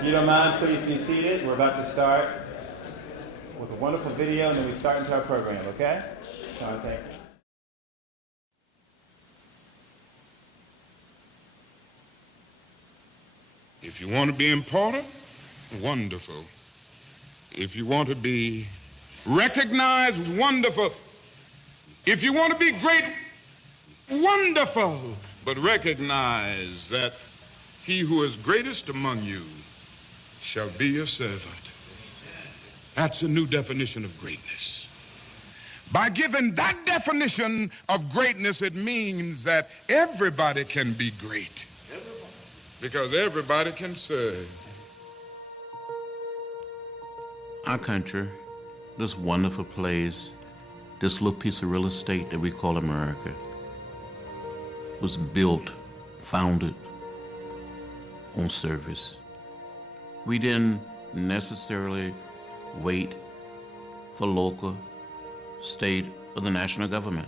If you don't mind, please be seated. We're about to start with a wonderful video, and then we start into our program, okay? Sean, thank you. If you want to be important, wonderful. If you want to be recognized, wonderful. If you want to be great, wonderful. But recognize that he who is greatest among you shall be your servant. That's a new definition of greatness. By giving that definition of greatness, it means that everybody can be great. Because everybody can serve. Our country, this wonderful place, this little piece of real estate that we call America, was built, founded on service. We didn't necessarily wait for local, state, or the national government.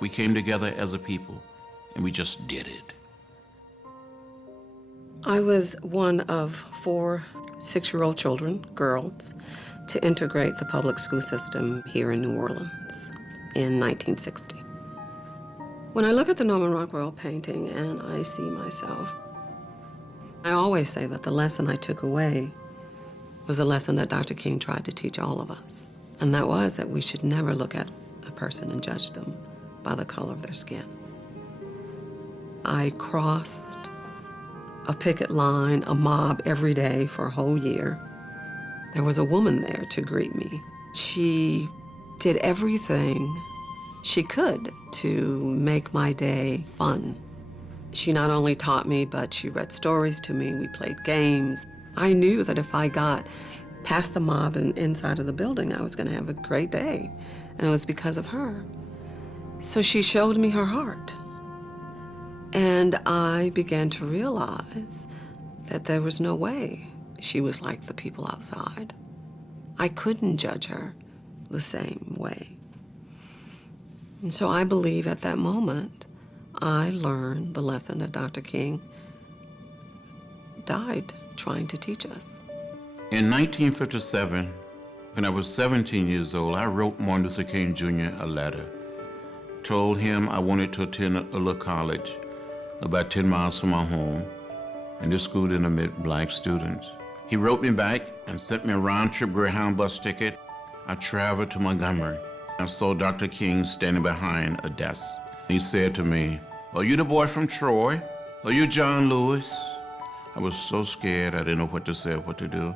We came together as a people, and we just did it. I was one of 4 6-year-old children, girls, to integrate the public school system here in New Orleans in 1960. When I look at the Norman Rockwell painting and I see myself, I always say that the lesson I took away was a lesson that Dr. King tried to teach all of us. And that was that we should never look at a person and judge them by the color of their skin. I crossed a picket line, a mob every day for a whole year. There was a woman there to greet me. She did everything she could to make my day fun. She not only taught me, but she read stories to me. We played games. I knew that if I got past the mob and inside of the building, I was going to have a great day. And it was because of her. So she showed me her heart. And I began to realize that there was no way she was like the people outside. I couldn't judge her the same way. And so I believe at that moment, I learned the lesson that Dr. King died trying to teach us. In 1957, when I was 17 years old, I wrote Martin Luther King Jr. a letter. Told him I wanted to attend a little college about 10 miles from my home, and this school didn't admit black students. He wrote me back and sent me a round-trip Greyhound bus ticket. I traveled to Montgomery. I saw Dr. King standing behind a desk. He said to me, "Are you the boy from Troy? Are you John Lewis?" I was so scared I didn't know what to say or what to do.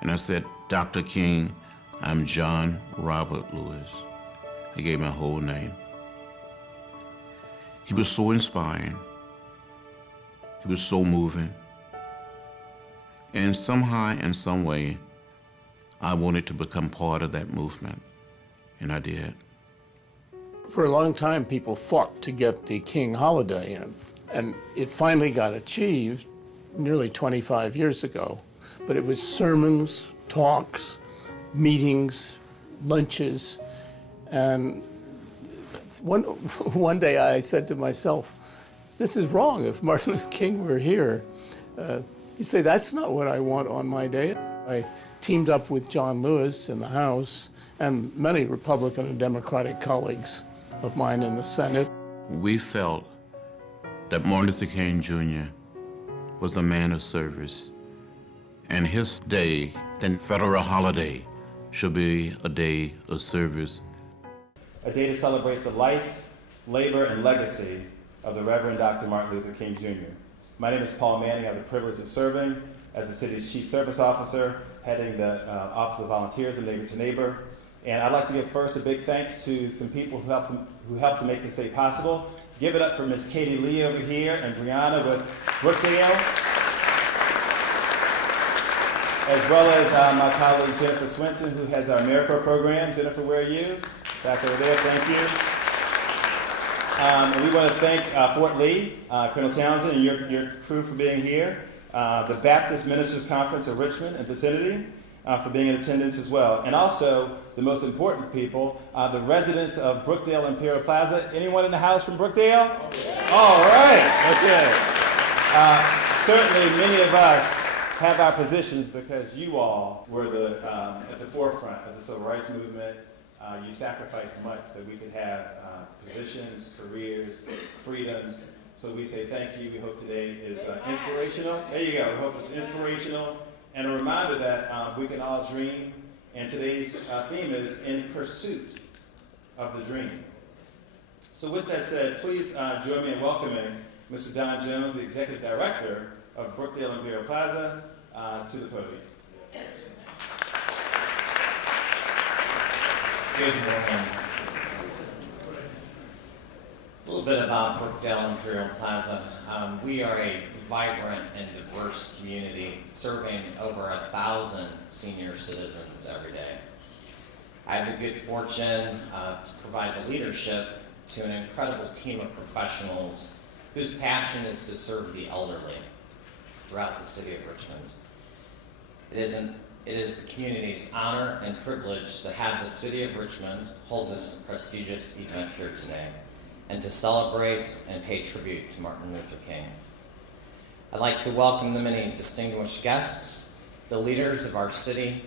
And I said, "Dr. King, I'm John Robert Lewis." I gave my whole name. He was so inspiring. He was so moving. And somehow, in some way, I wanted to become part of that movement, and I did. For a long time, people fought to get the King holiday in, and it finally got achieved nearly 25 years ago. But it was sermons, talks, meetings, lunches, and one day I said to myself, this is wrong. If Martin Luther King were here, he'd say, that's not what I want on my day. I teamed up with John Lewis in the House and many Republican and Democratic colleagues of mine in the Senate. We felt that Martin Luther King Jr. was a man of service, and his day, the federal holiday, should be a day of service. A day to celebrate the life, labor, and legacy of the Reverend Dr. Martin Luther King Jr. My name is Paul Manning. I have the privilege of serving as the city's Chief Service Officer, heading the Office of Volunteers and Neighbor to Neighbor. And I'd like to give first a big thanks to some people who helped to make this day possible. Give it up for Miss Katie Lee over here and Brianna with Brookdale, as well as my colleague Jennifer Swenson, who has our AmeriCorps program. Jennifer, where are you? Back over there, thank you. And we want to thank Fort Lee, Colonel Townsend, and your crew for being here. The Baptist Ministers Conference of Richmond and vicinity for being in attendance as well. And also, the most important people, the residents of Brookdale Imperial Plaza. Anyone in the house from Brookdale? Yeah. All right, okay. Certainly many of us have our positions because you all were at the forefront of the civil rights movement. You sacrificed much that we could have positions, careers, freedoms. So we say thank you. We hope today is inspirational. There you go. We hope it's inspirational and a reminder that we can all dream. And today's theme is In Pursuit of the Dream. So with that said, please join me in welcoming Mr. Don Jones, the Executive Director of Brookdale Imperial Plaza, to the podium. Good morning. A little bit about Brookdale Imperial Plaza. We are a vibrant and diverse community serving over 1,000 senior citizens every day. I have the good fortune to provide the leadership to an incredible team of professionals whose passion is to serve the elderly throughout the city of Richmond. It is the community's honor and privilege to have the city of Richmond hold this prestigious event here today and to celebrate and pay tribute to Martin Luther King. I'd like to welcome the many distinguished guests, the leaders of our city,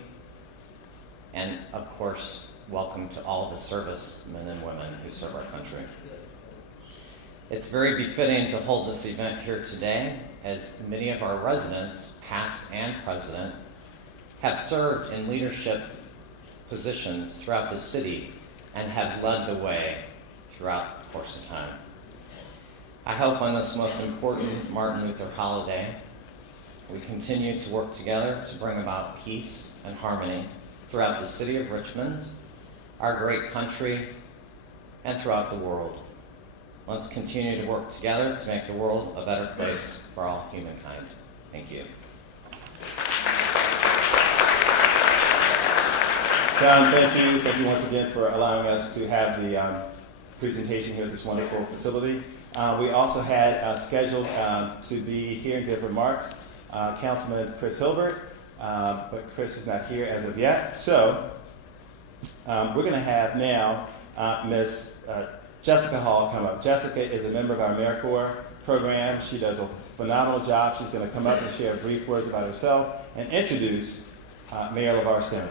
and of course, welcome to all the servicemen and women who serve our country. It's very befitting to hold this event here today, as many of our residents, past and present, have served in leadership positions throughout the city and have led the way throughout the course of time. I hope on this most important Martin Luther holiday, we continue to work together to bring about peace and harmony throughout the city of Richmond, our great country, and throughout the world. Let's continue to work together to make the world a better place for all humankind. Thank you. Don, thank you. Thank you once again for allowing us to have the presentation here at this wonderful facility. We also had scheduled to be here and give remarks Councilman Chris Hilbert, but Chris is not here as of yet. So we're going to have now Ms. Jessica Hall come up. Jessica is a member of our AmeriCorps program. She does a phenomenal job. She's going to come up and share brief words about herself and introduce Mayor Levar Stoney.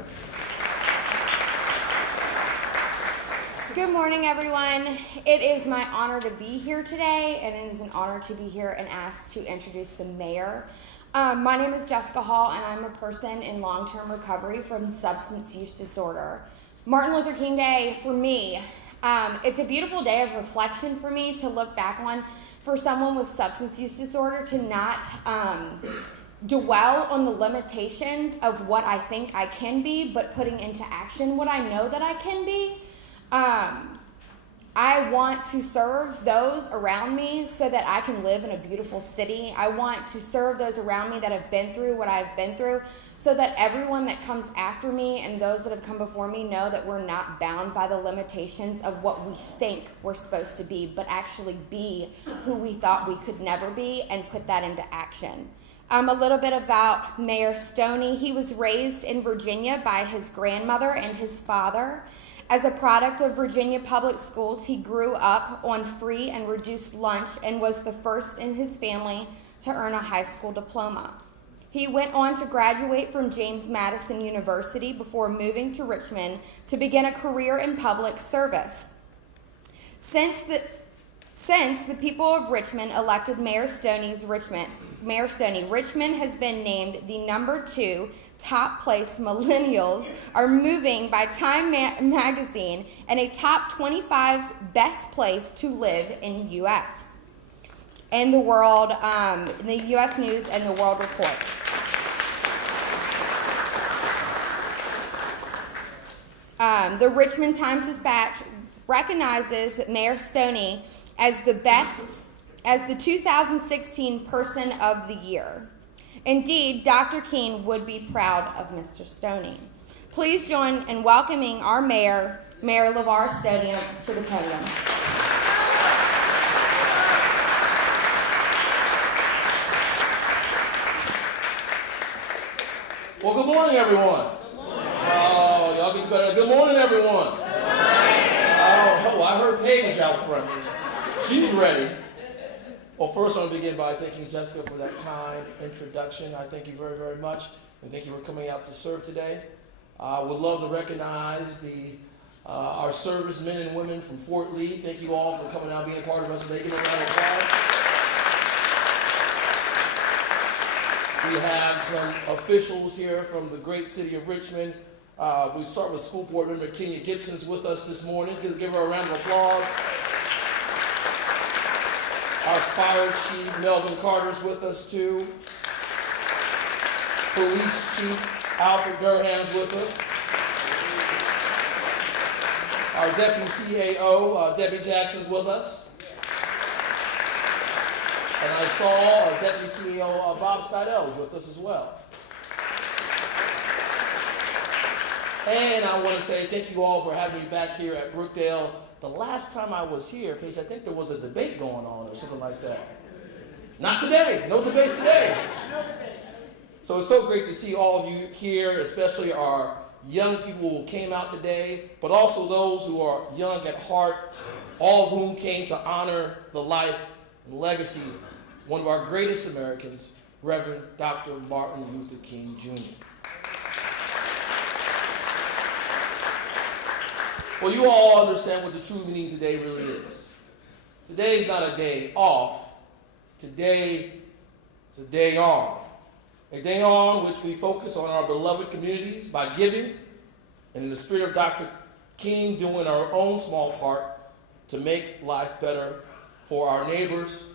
Good morning, everyone. It is my honor to be here today, and it is an honor to be here and asked to introduce the mayor. My name is Jessica Hall, and I'm a person in long-term recovery from substance use disorder. Martin Luther King Day, for me, it's a beautiful day of reflection for me to look back on for someone with substance use disorder to not dwell on the limitations of what I think I can be, but putting into action what I know that I can be. I want to serve those around me so that I can live in a beautiful city. I want to serve those around me that have been through what I've been through so that everyone that comes after me and those that have come before me know that we're not bound by the limitations of what we think we're supposed to be, but actually be who we thought we could never be and put that into action. A little bit about Mayor Stoney. He was raised in Virginia by his grandmother and his father. As a product of Virginia public schools, he grew up on free and reduced lunch and was the first in his family to earn a high school diploma. He went on to graduate from James Madison University before moving to Richmond to begin a career in public service. Since the people of Richmond elected Mayor Stoney, Richmond has been named the #2 top place millennials are moving by Time magazine and a top 25 best place to live in U.S. and the world, in the U.S. News and the World Report. The Richmond Times-Dispatch recognizes that Mayor Stoney as the 2016 Person of the Year. Indeed, Dr. King would be proud of Mr. Stoney. Please join in welcoming our mayor, Mayor Levar Stoney, to the podium. Well, good morning, everyone. Good morning. Oh, y'all get better. Good morning, everyone. Good morning. Oh, I heard Paige out front. She's ready. Well, first, I want to begin by thanking Jessica for that kind introduction. I thank you very, very much, and thank you for coming out to serve today. I would love to recognize our servicemen and women from Fort Lee. Thank you all for coming out and being a part of us today. Give them a round of applause. We have some officials here from the great city of Richmond. We start with School Board Member Kenya Gibson's with us this morning. Give her a round of applause. Our Fire Chief Melvin Carter's with us too. Police Chief Alfred Durham's with us. Our Deputy CAO, Debbie Jackson's with us. And I saw our Deputy CEO, Bob Stidell, with us as well. And I want to say thank you all for having me back here at Brookdale. The last time I was here, Paige, I think there was a debate going on or something like that. Not today. No debates today. So it's so great to see all of you here, especially our young people who came out today, but also those who are young at heart, all of whom came to honor the life and legacy of one of our greatest Americans, Reverend Dr. Martin Luther King Jr. Well, you all understand what the true meaning today really is. Today is not a day off. Today is a day on. A day on which we focus on our beloved communities by giving, and in the spirit of Dr. King, doing our own small part to make life better for our neighbors.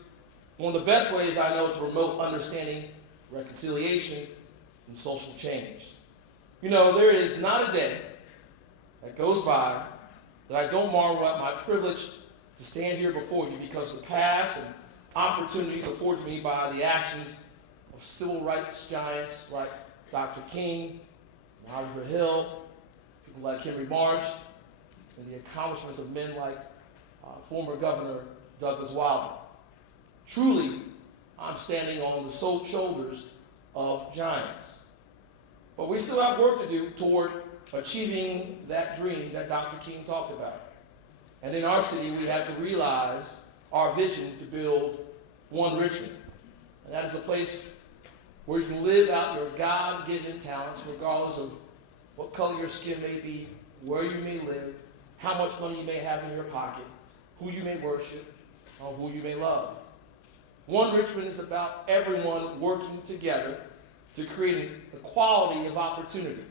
One of the best ways I know to promote understanding, reconciliation, and social change. You know, there is not a day that goes by that I don't marvel at my privilege to stand here before you because of the past and opportunities afforded me by the actions of civil rights giants like Dr. King, Oliver Hill, people like Henry Marsh, and the accomplishments of men like former Governor Douglas Wilder. Truly, I'm standing on the shoulders of giants. But we still have work to do toward achieving that dream that Dr. King talked about. And in our city, we have to realize our vision to build one Richmond. And that is a place where you can live out your God-given talents regardless of what color your skin may be, where you may live, how much money you may have in your pocket, who you may worship, or who you may love. One Richmond is about everyone working together to create equality of opportunity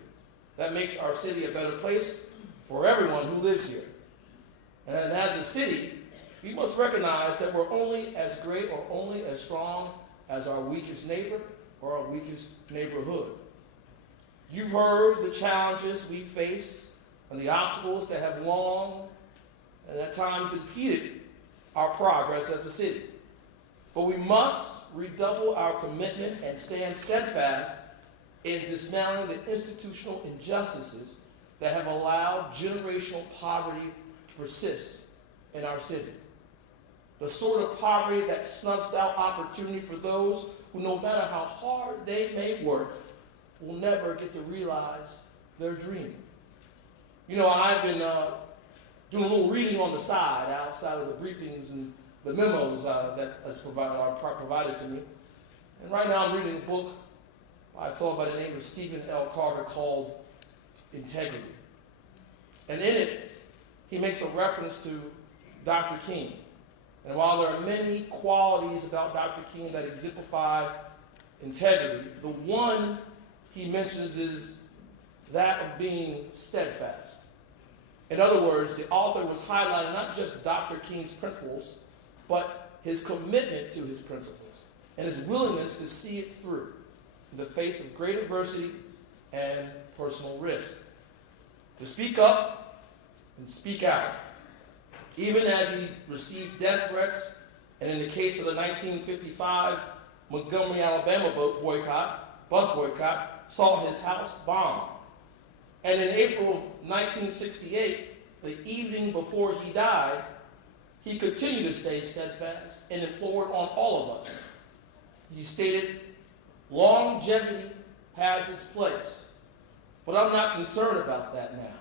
that makes our city a better place for everyone who lives here. And as a city, we must recognize that we're only as great or only as strong as our weakest neighbor or our weakest neighborhood. You've heard the challenges we face and the obstacles that have long and at times impeded our progress as a city. But we must redouble our commitment and stand steadfast in dismantling the institutional injustices that have allowed generational poverty to persist in our city. The sort of poverty that snuffs out opportunity for those who, no matter how hard they may work, will never get to realize their dream. You know, I've been doing a little reading on the side, outside of the briefings and the memos that are provided to me. And right now I'm reading a book by a fellow by the name of Stephen L. Carter called Integrity. And in it, he makes a reference to Dr. King. And while there are many qualities about Dr. King that exemplify integrity, the one he mentions is that of being steadfast. In other words, the author was highlighting not just Dr. King's principles, but his commitment to his principles and his willingness to see it through in the face of great adversity and personal risk. To speak up and speak out, even as he received death threats, and in the case of the 1955 Montgomery, Alabama bus boycott, saw his house bombed. And in April of 1968, the evening before he died, he continued to stay steadfast and implored on all of us. He stated, "Longevity has its place, but I'm not concerned about that now.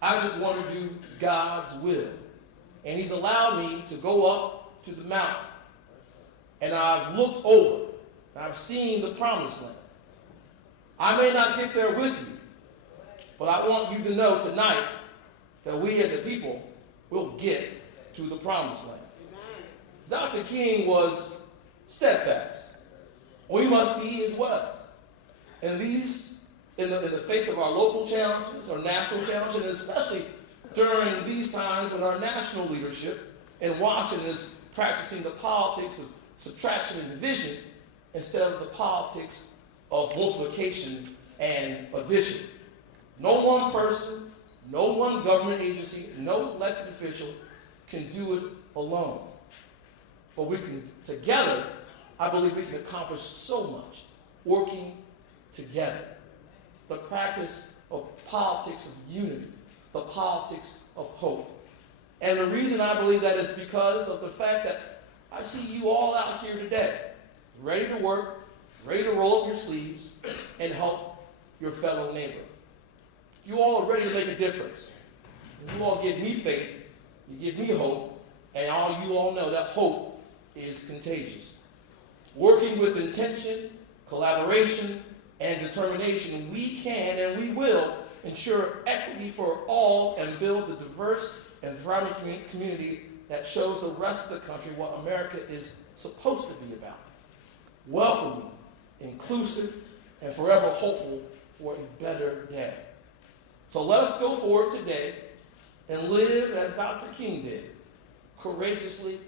I just want to do God's will. And he's allowed me to go up to the mountain. and I've looked over, and I've seen the promised land. I may not get there with you, but I want you to know tonight that we as a people will get to the promised land. Dr. King was steadfast. We must be as well. And these, in the face of our local challenges, our national challenges, and especially during these times when our national leadership in Washington is practicing the politics of subtraction and division instead of the politics of multiplication and addition. No one person, no one government agency, no elected official can do it alone. But we can, together, I believe we can accomplish so much working together. The practice of politics of unity, the politics of hope. And the reason I believe that is because of the fact that I see you all out here today, ready to work, ready to roll up your sleeves and help your fellow neighbor. You all are ready to make a difference. You all give me faith, you give me hope, and you all know that hope is contagious. Working with intention, collaboration, and determination, we can and we will ensure equity for all and build the diverse and thriving community that shows the rest of the country what America is supposed to be about. Welcoming, inclusive, and forever hopeful for a better day. So let us go forward today and live as Dr. King did, courageously,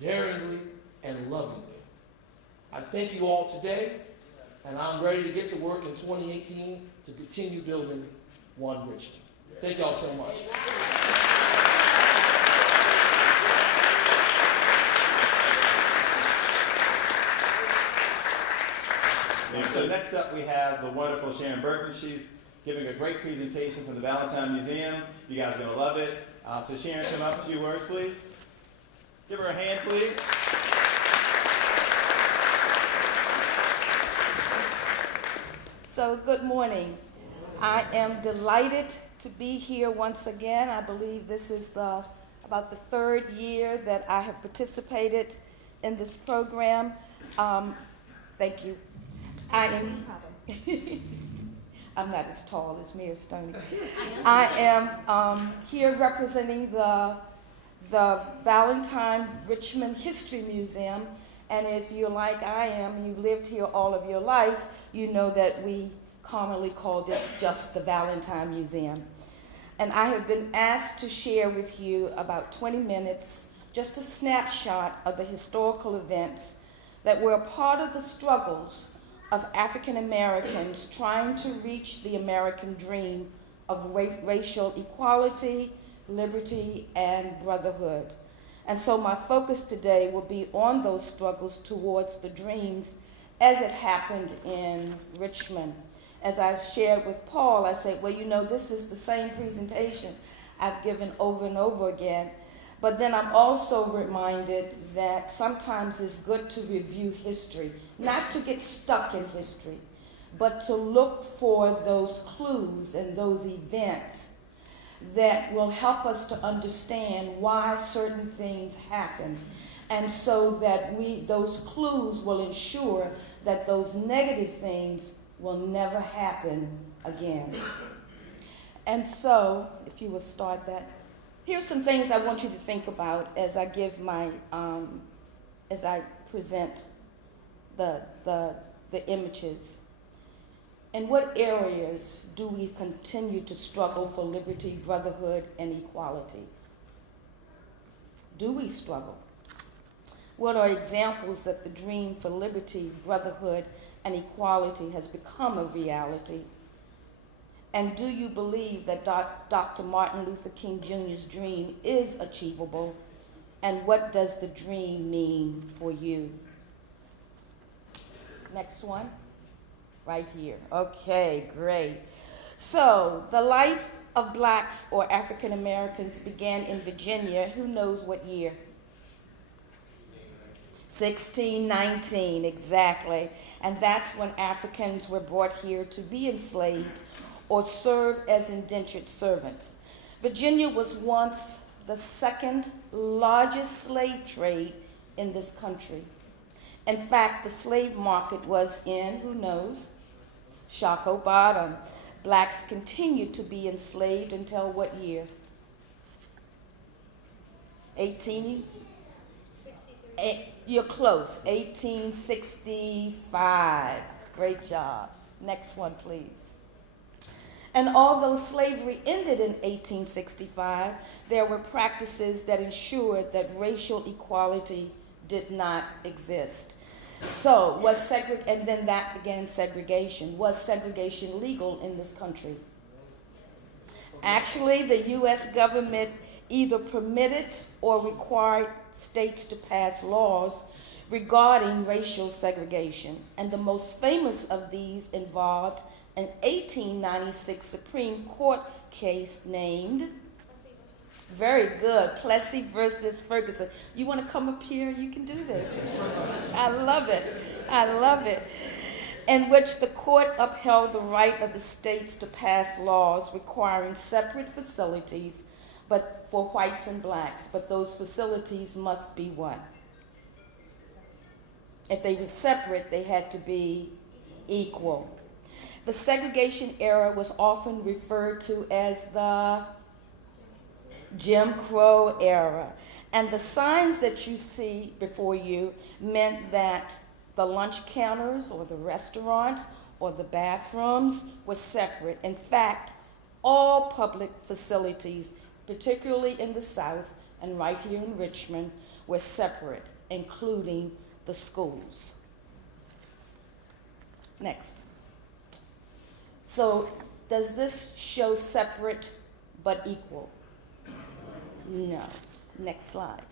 daringly, and lovingly. I thank you all today, and I'm ready to get to work in 2018 to continue building one Richmond. Thank y'all so much. And so next up we have the wonderful Sharon Burton. She's giving a great presentation from the Valentine Museum. You guys are going to love it. So Sharon, come up a few words, please. Give her a hand, please. So good morning. I am delighted to be here once again. I believe this is about the third year that I have participated in this program. Thank you. I'm not as tall as Mayor Stoney. I am here representing the Valentine Richmond History Museum, and if you're like I am and you've lived here all of your life, you know that we commonly called it just the Valentine Museum. And I have been asked to share with you about 20 minutes, just a snapshot of the historical events that were a part of the struggles of African Americans trying to reach the American dream of racial equality, liberty, and brotherhood. And so my focus today will be on those struggles towards the dreams as it happened in Richmond. As I shared with Paul, I said, well, you know, this is the same presentation I've given over and over again. But then I'm also reminded that sometimes it's good to review history, not to get stuck in history, but to look for those clues and those events that will help us to understand why certain things happened. And so that those clues will ensure that those negative things will never happen again. And so, if you will start that, here's some things I want you to think about as I give my, as I present the images. In what areas do we continue to struggle for liberty, brotherhood, and equality? Do we struggle? What are examples that the dream for liberty, brotherhood, and equality has become a reality? And do you believe that Dr. Martin Luther King Jr.'s dream is achievable? And what does the dream mean for you? Next one, right here. Okay, great. So the life of blacks or African Americans began in Virginia. Who knows what year? 1619, exactly. And that's when Africans were brought here to be enslaved or serve as indentured servants. Virginia was once the second largest slave trade in this country. In fact, the slave market was in, who knows, Shockoe Bottom. Blacks continued to be enslaved until what year? 18? You're close. 1865. Great job. Next one, please. And although slavery ended in 1865, there were practices that ensured that racial equality did not exist. So, and then that began segregation. Was segregation legal in this country? Actually, the U.S. government either permitted or required states to pass laws regarding racial segregation. And the most famous of these involved an 1896 Supreme Court case named, very good, Plessy versus Ferguson. You want to come up here? You can do this. I love it. I love it. In which the court upheld the right of the states to pass laws requiring separate facilities but for whites and blacks, but those facilities must be what? If they were separate, they had to be equal. The segregation era was often referred to as the Jim Crow era. And the signs that you see before you meant that the lunch counters or the restaurants or the bathrooms were separate. In fact, all public facilities, particularly in the South and right here in Richmond, were separate, including the schools. Next. So, does this show separate but equal? No. Next slide.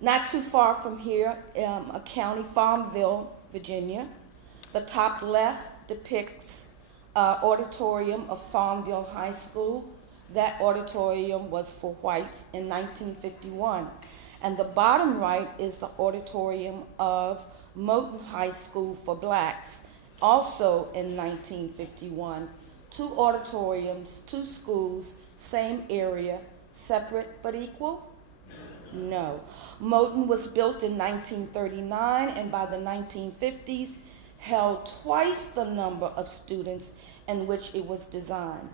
Not too far from here, a county, Farmville, Virginia. The top left depicts auditorium of Farmville High School. That auditorium was for whites in 1951. And the bottom right is the auditorium of Moton High School for blacks, also in 1951. Two auditoriums, two schools, same area, separate but equal? No. Moton was built in 1939 and by the 1950s held twice the number of students in which it was designed.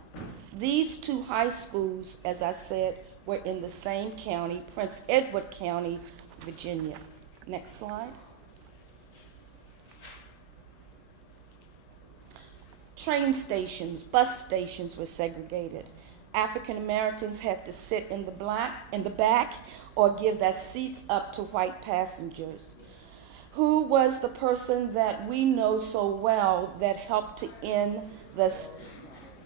These two high schools, as I said, were in the same county, Prince Edward County, Virginia. Next slide. Train stations, bus stations were segregated. African Americans had to sit in the back or give their seats up to white passengers. Who was the person that we know so well that helped to end this?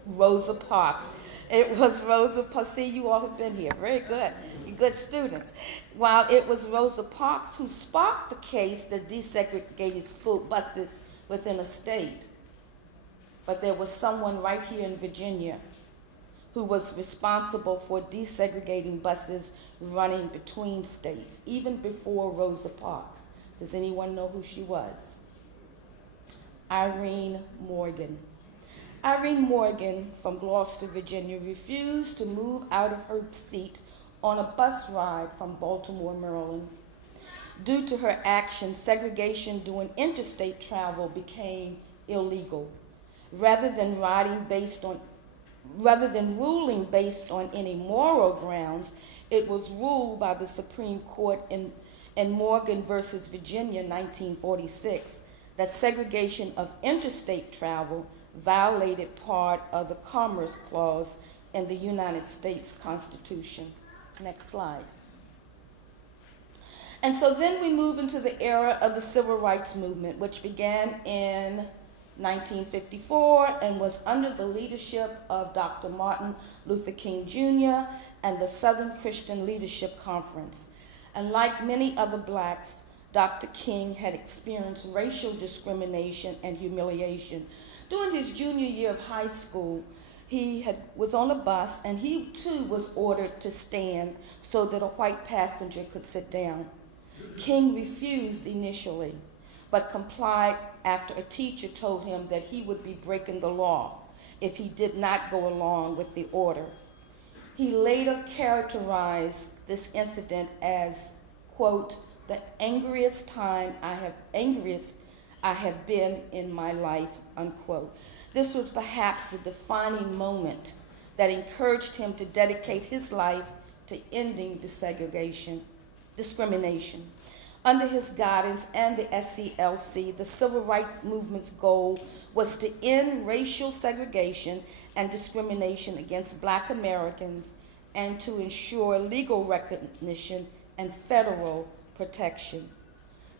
Rosa Parks. It was Rosa Parks. See, you all have been here. Very good. You're good students. While it was Rosa Parks who sparked the case that desegregated school buses within a state. But there was someone right here in Virginia who was responsible for desegregating buses running between states, even before Rosa Parks. Does anyone know who she was? Irene Morgan. Irene Morgan from Gloucester, Virginia, refused to move out of her seat on a bus ride from Baltimore, Maryland. Due to her action, segregation during interstate travel became illegal. Rather than ruling based on any moral grounds, it was ruled by the Supreme Court in Morgan versus Virginia, 1946, that segregation of interstate travel violated part of the Commerce Clause in the United States Constitution. Next slide. And so then we move into the era of the Civil Rights Movement, which began in 1954 and was under the leadership of Dr. Martin Luther King Jr. and the Southern Christian Leadership Conference. And like many other blacks, Dr. King had experienced racial discrimination and humiliation. During his junior year of high school, he was on a bus and he too was ordered to stand so that a white passenger could sit down. King refused initially, but complied after a teacher told him that he would be breaking the law if he did not go along with the order. He later characterized this incident as, quote, the angriest I have been in my life, unquote. This was perhaps the defining moment that encouraged him to dedicate his life to ending discrimination. Under his guidance and the SCLC, the civil rights movement's goal was to end racial segregation and discrimination against Black Americans and to ensure legal recognition and federal protection.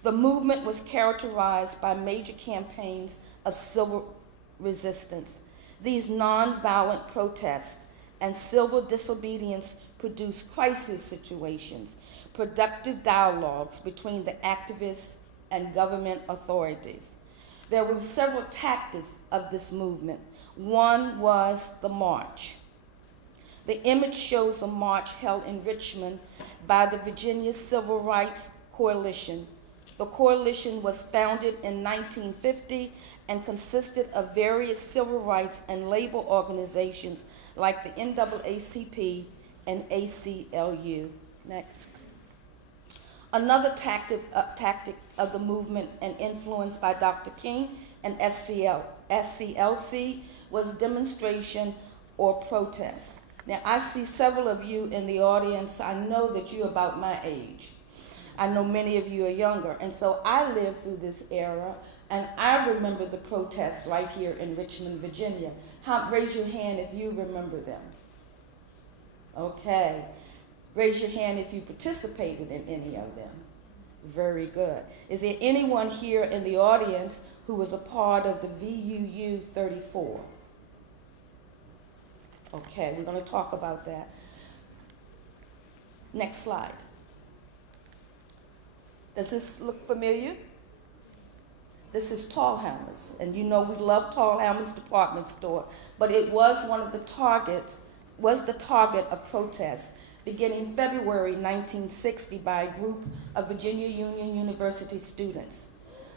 The movement was characterized by major campaigns of civil resistance. These nonviolent protests and civil disobedience produced crisis situations, productive dialogues between the activists and government authorities. There were several tactics of this movement. One was the march. The image shows a march held in Richmond by the Virginia Civil Rights Coalition. The coalition was founded in 1950 and consisted of various civil rights and labor organizations like the NAACP and ACLU. Next. Another tactic of the movement and influenced by Dr. King and SCLC was demonstration or protest. Now, I see several of you in the audience. I know that you're about my age. I know many of you are younger, and so I lived through this era, and I remember the protests right here in Richmond, Virginia. Raise your hand if you remember them. Okay. Raise your hand if you participated in any of them. Very good. Is there anyone here in the audience who was a part of the VUU 34? Okay, we're going to talk about that. Next slide. Does this look familiar? This is Tall Hammers, and you know we love Tall Hammers department store, but it was the target of protests beginning February 1960 by a group of Virginia Union University students.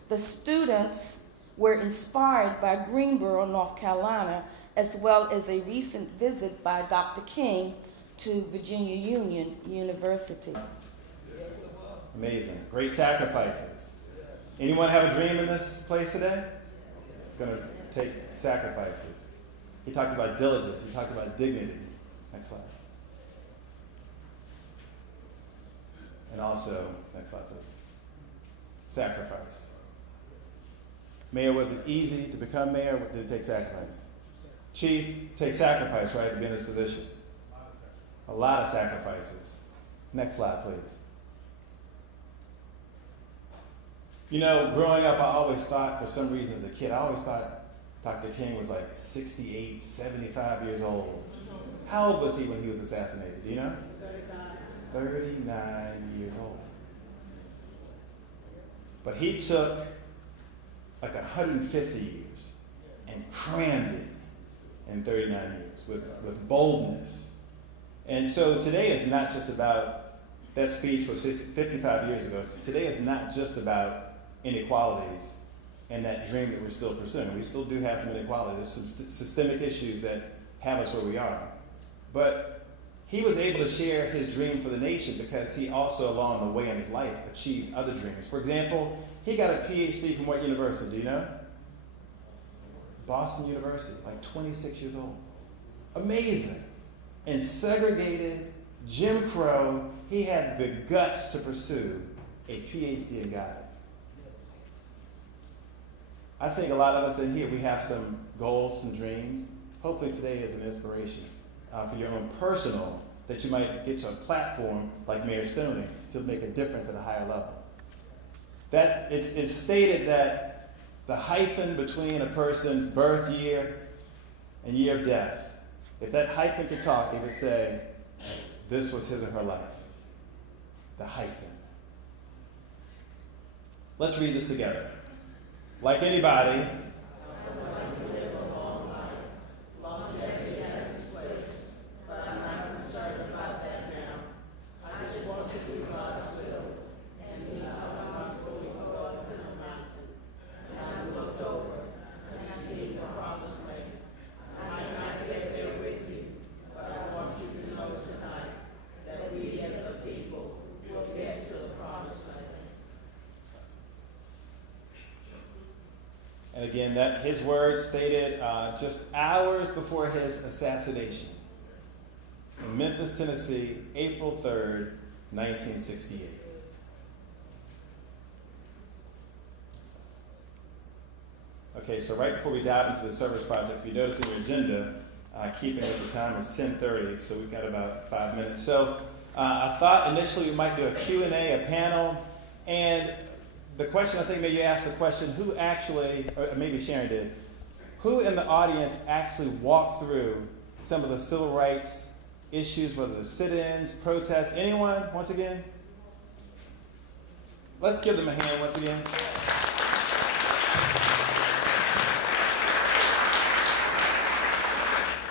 The students were inspired by Greensboro, North Carolina, as well as a recent visit by Dr. King to Virginia Union University. Amazing. Great sacrifices. Anyone have a dream in this place today? It's going to take sacrifices. He talked about diligence. He talked about dignity. Next slide. And also, next slide, please. Sacrifice. Mayor, was it easy to become mayor, or did it take sacrifice? Chief, take sacrifice, right, to be in this position. A lot of sacrifices. Next slide, please. You know, growing up, I always thought, for some reason as a kid, I always thought Dr. King was like 68, 75 years old. How old was he when he was assassinated? Do you know? 39 years old. But he took like 150 years and crammed it in 39 years with boldness. And so today is not just about, that speech was 55 years ago. Today is not just about inequalities and that dream that we're still pursuing. We still do have some inequalities. There's some systemic issues that have us where we are. But he was able to share his dream for the nation because he also, along the way in his life, achieved other dreams. For example, he got a PhD from what university? Do you know? Boston University, like 26 years old. Amazing. In segregated Jim Crow, he had the guts to pursue a PhD and got it. I think a lot of us in here, we have some goals, some dreams. Hopefully today is an inspiration for your own personal, that you might get to a platform like Mayor Stoney to make a difference at a higher level. That it's stated that the hyphen between a person's birth year and year of death, if that hyphen could talk, it would say, this was his or her life. The hyphen. Let's read this together. Like anybody, And again, that his words stated just hours before his assassination in Memphis, Tennessee, April 3rd, 1968. Okay, so right before we dive into the service projects, if you notice in your agenda, keeping with the time, it's 10:30, so we've got about 5 minutes. So I thought initially we might do a Q&A, a panel, and the question, I think maybe you asked the question, who actually, or maybe Sharon did, who in the audience actually walked through some of the civil rights issues, whether the sit-ins, protests, anyone, once again? Let's give them a hand once again.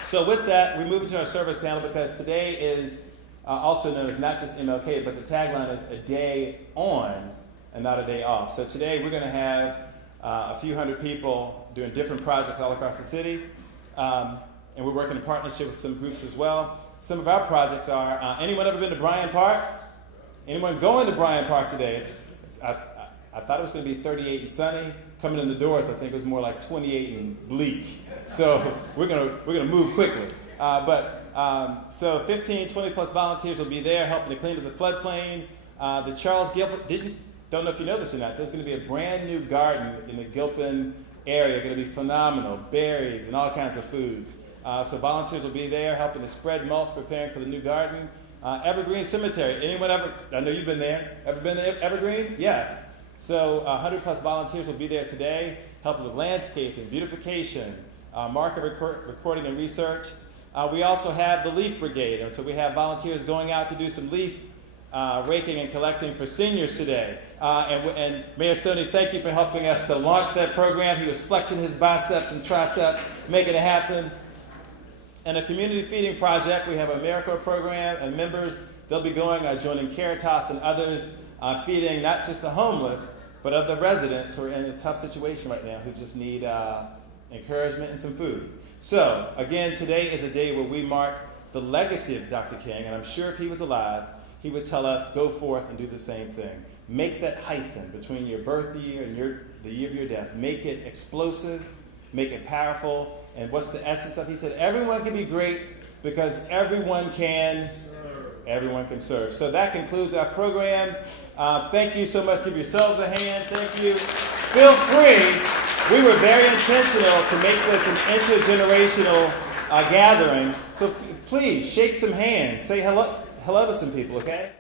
So with that, we move into our service panel because today is also known as not just MLK, but the tagline is a day on and not a day off. So today we're going to have a few hundred people doing different projects all across the city. And we're working in partnership with some groups as well. Some of our projects are, anyone ever been to Bryant Park? Anyone going to Bryant Park today? I thought it was going to be 38 and sunny. Coming in the doors, I think it was more like 28 and bleak. So we're gonna move quickly. So 15, 20 plus volunteers will be there helping to clean up the floodplain. The Charles Gilpin, don't know if you know this or not, there's going to be a brand new garden in the Gilpin area, going to be phenomenal, berries and all kinds of foods. So volunteers will be there helping to spread mulch, preparing for the new garden. Evergreen Cemetery, anyone ever, I know you've been there, ever been to Evergreen? Yes. So 100 plus volunteers will be there today, helping with landscaping, beautification, market recording and research. We also have the Leaf Brigade, and so we have volunteers going out to do some leaf raking and collecting for seniors today. And Mayor Stoney, thank you for helping us to launch that program. He was flexing his biceps and triceps, making it happen. And a community feeding project, we have a AmeriCorps program, and members, they'll be going, joining Caritas and others, feeding not just the homeless, but other residents who are in a tough situation right now, who just need encouragement and some food. So, again, today is a day where we mark the legacy of Dr. King, and I'm sure if he was alive, he would tell us, go forth and do the same thing. Make that hyphen between your birth year and the year of your death. Make it explosive, make it powerful, and what's the essence of it? He said, everyone can be great because everyone can serve. So that concludes our program. Thank you so much. Give yourselves a hand. Thank you. Feel free. We were very intentional to make this an intergenerational gathering. So please shake some hands. Say hello to some people, okay?